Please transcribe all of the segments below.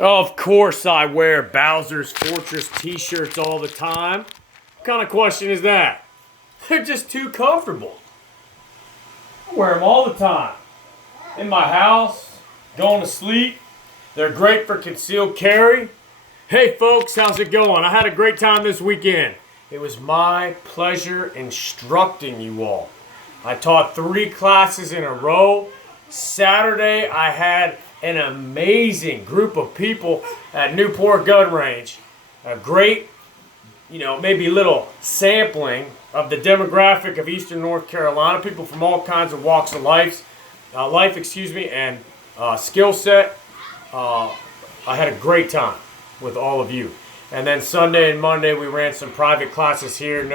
Of course I wear Bowser's Fortress t-shirts all the time. What kind of question is that? They're just too comfortable. I wear them all the time. In my house, going to sleep. They're great for concealed carry. Hey folks, how's it going? I had a great time this weekend. It was my pleasure instructing you all. I taught 3 classes in a row. Saturday, I had an amazing group of people at Newport Gun Range. A great, maybe little sampling of the demographic of Eastern North Carolina. People from all kinds of walks of life, and skill set. I had a great time with all of you. And then Sunday and Monday, we ran some private classes here.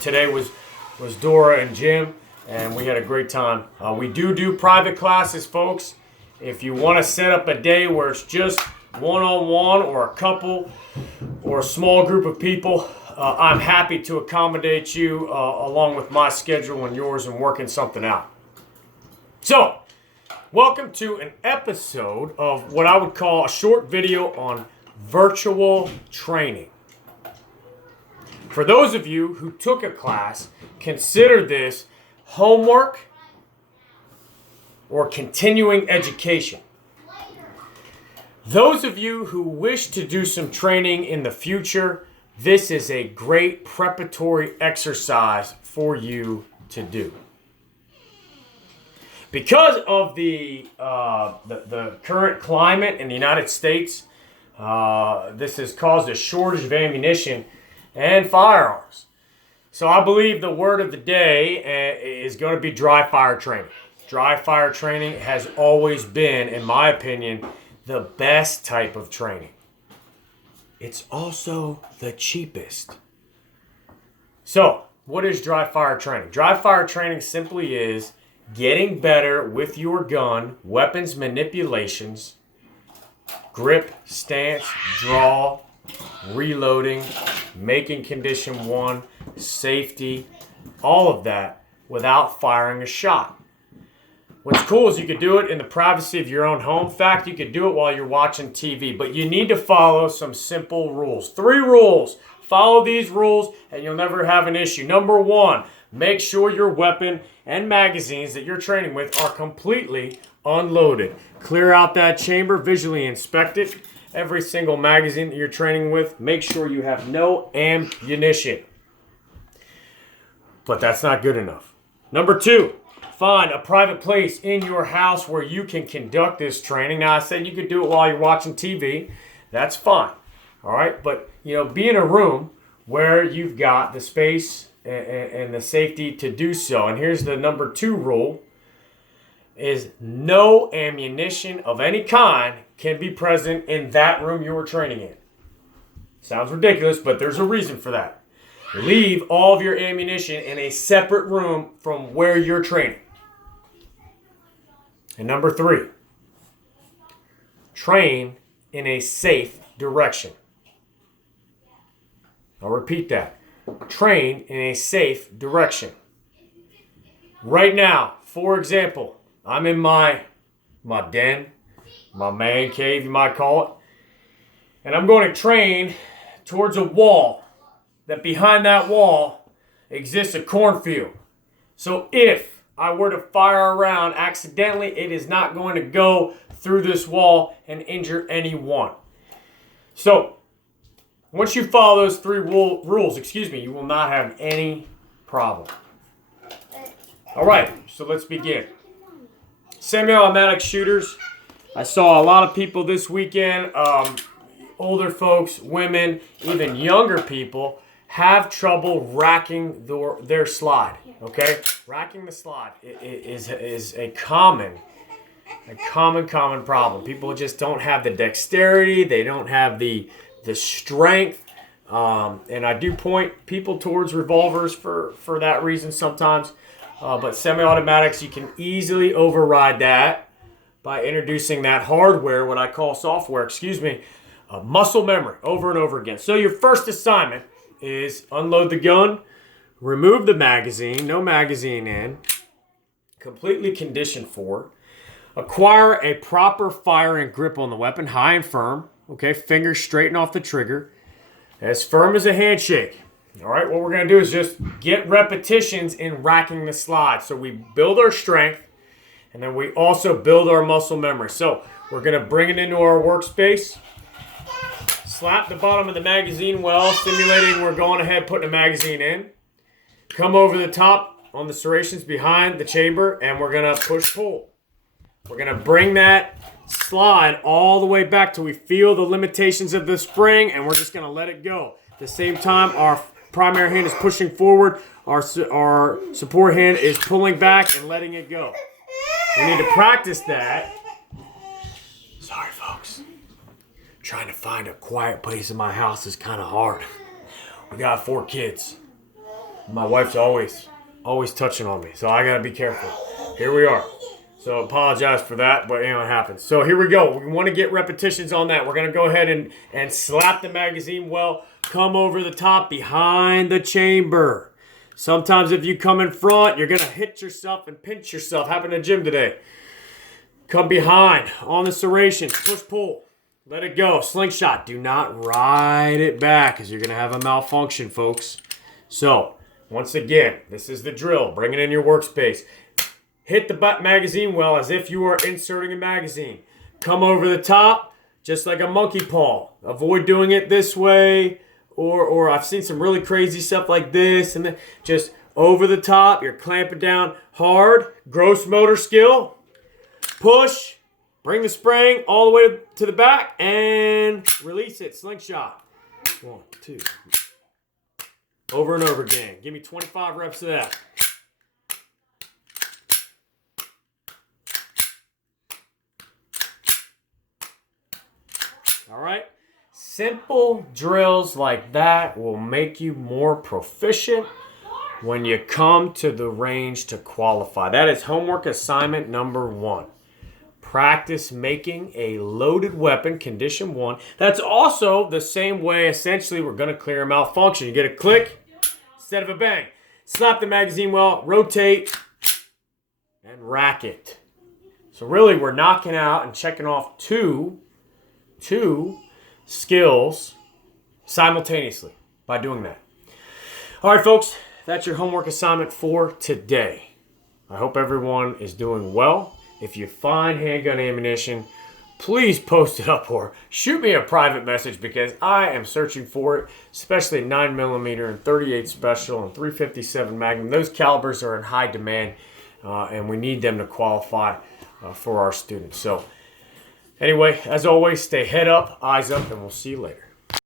Today was Dora and Jim, and we had a great time. We do private classes, folks. If you want to set up a day where it's just one-on-one or a couple or a small group of people, I'm happy to accommodate you along with my schedule and yours and working something out. So, welcome to an episode of what I would call a short video on virtual training. For those of you who took a class, consider this homework or continuing education. Those of you who wish to do some training in the future, this is a great preparatory exercise for you to do. Because of the current climate in the United States, this has caused a shortage of ammunition and firearms. So I believe the word of the day is going to be dry fire training. Dry fire training has always been, in my opinion, the best type of training. It's also the cheapest. So, what is dry fire training? Dry fire training simply is getting better with your gun, weapons manipulations, grip, stance, draw, reloading, making condition 1, safety, all of that without firing a shot. What's cool is you could do it in the privacy of your own home. In fact, you could do it while you're watching TV, but you need to follow some simple rules. 3 rules. Follow these rules and you'll never have an issue. Number 1, make sure your weapon and magazines that you're training with are completely unloaded. Clear out that chamber, visually inspect it. Every single magazine that you're training with, make sure you have no ammunition. But that's not good enough. Number 2, find a private place in your house where you can conduct this training. Now, I said you could do it while you're watching TV. That's fine. All right? But, be in a room where you've got the space and the safety to do so. And here's the number 2 rule, is no ammunition of any kind can be present in that room you were training in. Sounds ridiculous, but there's a reason for that. Leave all of your ammunition in a separate room from where you're training. And number 3, train in a safe direction. I'll repeat that. Train in a safe direction. Right now, for example, I'm in my den, my man cave, you might call it, and I'm going to train towards a wall. That behind that wall exists a cornfield. So if I were to fire a round accidentally, it is not going to go through this wall and injure anyone. So once you follow those 3 rules, you will not have any problem. All right, so let's begin. Semi-automatic shooters. I saw a lot of people this weekend, older folks, women, even younger people, have trouble racking their slide, okay? Racking the slide is a common problem. People just don't have the dexterity, they don't have the strength, and I do point people towards revolvers for that reason sometimes, but semi-automatics, you can easily override that by introducing that hardware, what I call software, muscle memory over and over again. So your first assignment is unload the gun, remove the magazine, no magazine in, completely conditioned for. Acquire a proper firing grip on the weapon, high and firm. Okay, fingers straighten off the trigger. As firm as a handshake. All right, what we're going to do is just get repetitions in racking the slide. So we build our strength, and then we also build our muscle memory. So we're going to bring it into our workspace. Slap the bottom of the magazine well, simulating we're going ahead putting a magazine in. Come over the top on the serrations behind the chamber, and we're going to push-pull. We're going to bring that slide all the way back till we feel the limitations of the spring, and we're just going to let it go. At the same time, our primary hand is pushing forward. Our support hand is pulling back and letting it go. We need to practice that. Sorry, folks. Trying to find a quiet place in my house is kind of hard. We got 4 kids. My wife's always touching on me, so I got to be careful. Here we are. So apologize for that, but it happens. So here we go. We want to get repetitions on that. We're going to go ahead and slap the magazine well. Come over the top behind the chamber. Sometimes if you come in front, you're going to hit yourself and pinch yourself. Happened in the gym today. Come behind on the serrations. Push, pull. Let it go. Slingshot. Do not ride it back because you're going to have a malfunction, folks. So, once again, this is the drill. Bring it in your workspace. Hit the magazine well as if you are inserting a magazine. Come over the top just like a monkey paw. Avoid doing it this way. Or I've seen some really crazy stuff like this. And then just over the top. You're clamping down hard. Gross motor skill. Push. Bring the spring all the way to the back. And release it. Slingshot. 1, 2. Over and over again. Give me 25 reps of that. All right? Simple drills like that will make you more proficient when you come to the range to qualify. That is homework assignment number 1. Practice making a loaded weapon, condition 1. That's also the same way, essentially, we're going to clear a malfunction. You get a click instead of a bang. Slap the magazine well, rotate, and rack it. So really, we're knocking out and checking off two skills simultaneously by doing that. All right, folks, that's your homework assignment for today. I hope everyone is doing well. If you find handgun ammunition, please post it up or shoot me a private message because I am searching for it, especially 9mm and 38 Special and 357 Magnum. Those calibers are in high demand, and we need them to qualify for our students. So anyway, as always, stay head up, eyes up, and we'll see you later.